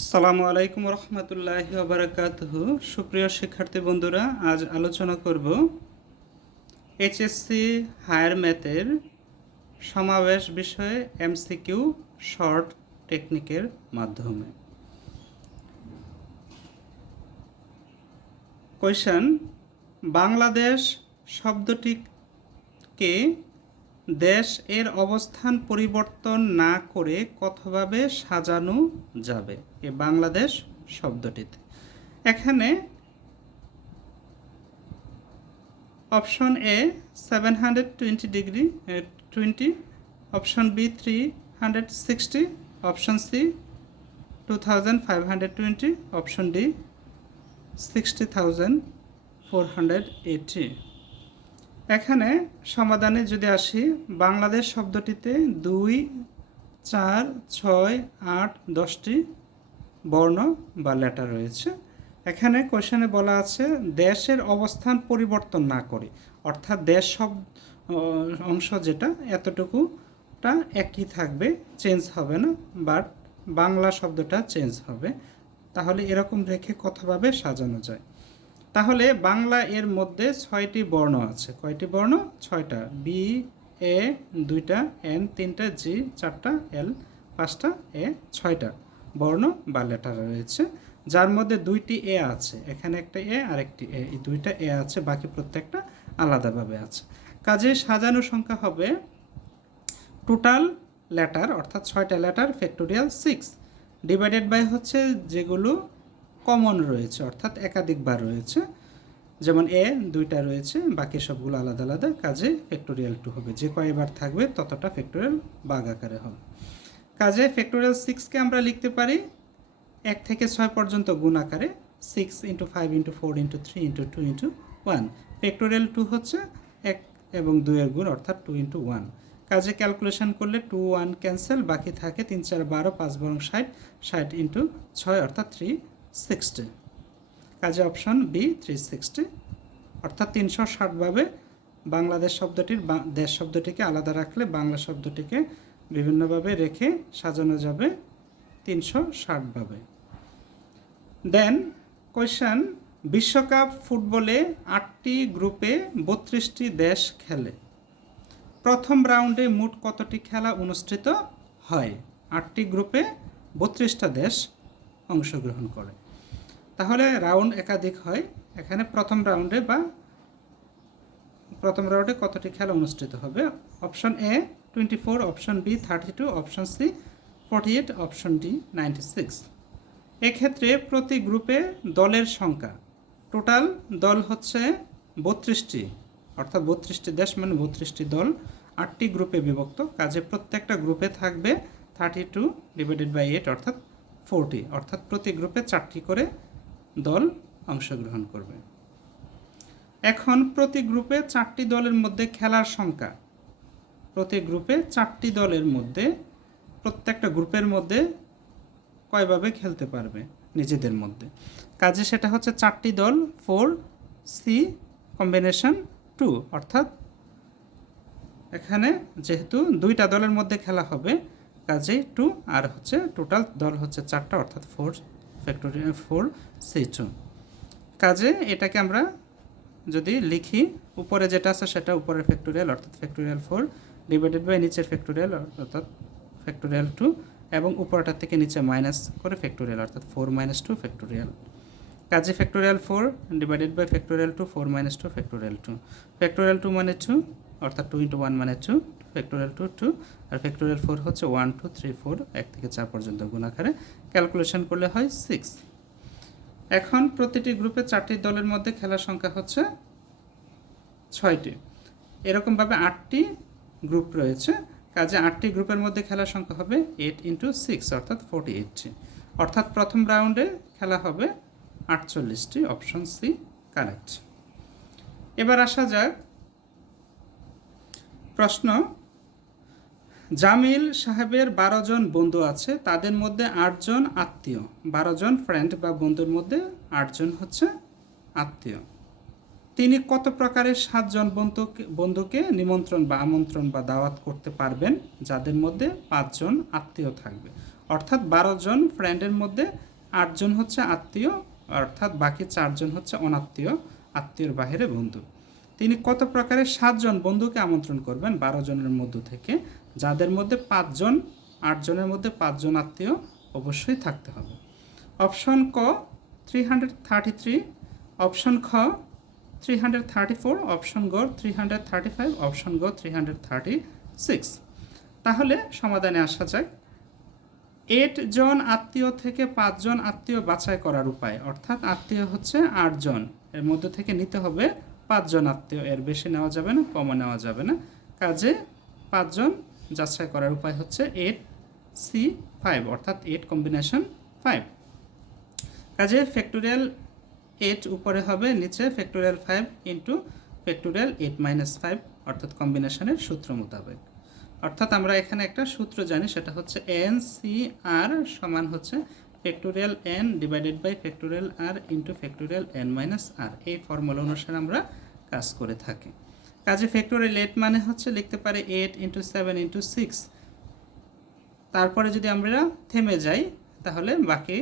আসসালামু আলাইকুম রহমতুল্লাহি বারাকাতুহু। সুপ্রিয় শিক্ষার্থী বন্ধুরা, আজ আলোচনা করব এইচএসসি হায়ার ম্যাথের সমাবেশ বিষয়ে এমসিকিউ শর্ট টেকনিকের মাধ্যমে। কোয়েশ্চেন: বাংলাদেশ শব্দটিকে দেশ এর অবস্থান পরিবর্তন না করে কতভাবে সাজানো যাবে এই বাংলাদেশ শব্দটিতে? এখানে option A 720 degree 20, option B 360, option C 2520, option D 60,480। এখানে সমাধানে যদি আসি, বাংলাদেশ শব্দটিতে 2, 4, 6, 8, 10টি বর্ণ বা লেটার রয়েছে। এখানে কোয়েশ্চেনে বলা আছে দেশের অবস্থান পরিবর্তন না করে, অর্থাৎ দেশ অংশ যেটা এতটুকুটা একই থাকবে, চেঞ্জ হবে না, বাট বাংলা শব্দটা চেঞ্জ হবে। তাহলে এরকম রেখে কতভাবে সাজানো যায়? তাহলে বাংলা এর মধ্যে 6টি বর্ণ আছে। কয়টি বর্ণ? 6টা। বি, এ 2টা, এন 3টা, জি 4টা, এল 5টা, এ 6টা বর্ণ বা লেটার রয়েছে, যার মধ্যে 2টি এ আছে। এখানে একটা এ আর একটি এ, এই 2টা এ আছে, বাকি প্রত্যেকটা আলাদাভাবে আছে। কাজে সাজানো সংখ্যা হবে টোটাল লেটার, অর্থাৎ 6টা লেটার ফ্যাক্টোরিয়াল 6 ডিভাইডেড বাই হচ্ছে যেগুলো কমন রয়েছে, অর্থাৎ একাধিকবার রয়েছে, যেমন এ 2টা রয়েছে, বাকি সবগুলো আলাদা আলাদা, কাজে ফ্যাক্টোরিয়াল 2 হবে। যে কয়বার থাকবে ততটা ফ্যাক্টোরিয়াল ভাগ আকারে হবে। কাজে ফ্যাক্টোরিয়াল 6কে আমরা লিখতে পারি 1 থেকে 6 পর্যন্ত গুণ আকারে 6 × 5 × 4 × 3 × 2 × 1। ফ্যাক্টোরিয়াল 2 হচ্ছে 1 এবং 2 এর গুণ, অর্থাৎ 2 × 1। কাজে ক্যালকুলেশন করলে 2 1 ক্যান্সেল, বাকি থাকে 3 4 12, 5 12 60, 60 × 6 অর্থাৎ 360। কাজে অপশন বি 360, অর্থাৎ 360ভাবে বাংলাদেশ শব্দটির দেশ শব্দটিকে আলাদা রাখলে বাংলা শব্দটিকে বিভিন্নভাবে রেখে সাজানো যাবে 360ভাবে। দেন কোয়েশ্চেন: বিশ্বকাপ ফুটবলে 8টি গ্রুপে 32টি দেশ খেলে। প্রথম রাউন্ডে মোট কতটি খেলা অনুষ্ঠিত হয়? 8টি গ্রুপে 32টা দেশ অংশগ্রহণ করে। তাহলে রাউন্ড একাধিক হয়। এখানে প্রথম রাউন্ডে কতটি খেলা অনুষ্ঠিত হবে? Option A 24, option B 32, option C 48, option D 96। এক্ষেত্রে প্রতি গ্রুপে দলের সংখ্যা, টোটাল দল হচ্ছে 32টি, অর্থাৎ 32টি দেশ মানে 32টি দল, 8টি গ্রুপে বিভক্ত। কাজে প্রত্যেকটা গ্রুপে থাকবে 32 ডিভাইডেড বাই 8, অর্থাৎ 40, অর্থাৎ প্রতি গ্রুপে 4টি করে দল অংশগ্রহণ করবে। এখন প্রতি গ্রুপে 4টি দলের মধ্যে খেলার সংখ্যা, প্রতি গ্রুপে 4টি দলের মধ্যে প্রত্যেকটা গ্রুপের মধ্যে কয়ভাবে খেলতে পারবে নিজেদের মধ্যে? কাজে সেটা হচ্ছে 4টি দল 4C কম্বিনেশন 2, অর্থাৎ এখানে যেহেতু 2টা দলের মধ্যে খেলা হবে, কাজেই 2 আর হচ্ছে টোটাল দল হচ্ছে 4টা, অর্থাৎ 4 ফ্যাক্টোরিয়াল 4C2। কাজে এটাকে আমরা যদি লিখি, উপরে যেটা আছে সেটা উপরের ফ্যাক্টোরিয়াল, অর্থাৎ ফ্যাক্টোরিয়াল 4 ডিভাইডেড বাই নিচের ফ্যাক্টোরিয়াল, অর্থাৎ ফ্যাক্টোরিয়াল 2, এবং উপরটার থেকে নিচে মাইনাস করে ফ্যাক্টোরিয়াল, অর্থাৎ 4 - 2 ফ্যাক্টোরিয়াল। কাজে factorial 4 divided by factorial 2, 4 - 2 factorial 2। Factorial 2 মানে 2, অর্থাৎ 2 × 1 মানে 2, ফ্যাক্টোরিয়াল 2 2, আর ফ্যাক্টোরিয়াল 4 হচ্ছে 1 2 3 4, 1 থেকে 4 পর্যন্ত গুণ আকারে ক্যালকুলেশন করলে হয় 6। এখন প্রতিটি গ্রুপে 4টি দলের মধ্যে খেলার সংখ্যা হচ্ছে 6টি। এরকমভাবে 8টি গ্রুপ রয়েছে, কাজে 8টি গ্রুপের মধ্যে খেলার সংখ্যা হবে 8 × 6, অর্থাৎ 48টি, অর্থাৎ প্রথম রাউন্ডে খেলা হবে 48টি, অপশন সি কারেক্ট। এবার আসা যাক প্রশ্ন: জামিল সাহেবের 12 জন বন্ধু আছে, তাদের মধ্যে 8 জন আত্মীয়। 12 জন ফ্রেন্ড বা বন্ধুর মধ্যে 8 জন হচ্ছে আত্মীয়। তিনি কত প্রকারের 7 জন বন্ধুকে নিমন্ত্রণ বা আমন্ত্রণ বা দাওয়াত করতে পারবেন, যাদের মধ্যে 5 জন আত্মীয় থাকবে? অর্থাৎ 12 জন ফ্রেন্ডের মধ্যে 8 জন হচ্ছে আত্মীয়, অর্থাৎ বাকি 4 জন হচ্ছে অনাত্মীয়, আত্মীয়র বাহিরে বন্ধু। তিনি কত প্রকারের 7 জন বন্ধুকে আমন্ত্রণ করবেন 12 জনের মধ্য থেকে, যাদের মধ্যে 5 জন, 8 জনের মধ্যে 5 জন আত্মীয় অবশ্যই থাকতে হবে। অপশন ক 333, অপশন খ 334, অপশন গ 335, অপশন গ 336। তাহলে সমাধানে আসা যাক। 8 জন আত্মীয় থেকে 5 জন আত্মীয় বাছাই করার উপায়, অর্থাৎ আত্মীয় হচ্ছে 8 জন, এর মধ্যে থেকে নিতে হবে 5 জন আত্মীয়, এর বেশি নেওয়া যাবে না, কমও নেওয়া যাবে না। কাজে 5 জন যাচাই করার উপায় হচ্ছে 8C5, অর্থাৎ 8 কম্বিনেশন 5। কাজে ফ্যাক্টোরিয়াল 8 উপরে হবে, নিচে ফ্যাক্টোরিয়াল 5 ইন্টু ফ্যাক্টোরিয়াল 8-5, অর্থাৎ কম্বিনেশনের সূত্র মোতাবেক। অর্থাৎ আমরা এখানে একটা সূত্র জানি, সেটা হচ্ছে NCR সমান হচ্ছে factorial n divided by factorial r into factorial n-r। এই ফর্মুলা অনুসারে আমরা কাজ করে থাকি। কাজে ফ্যাক্টোরিয়াল 8 মানে হচ্ছে লিখতে পারি 8 ইন্টু 7 ইন্টু 6। তারপরে যদি আমরা থেমে যাই তাহলে বাকি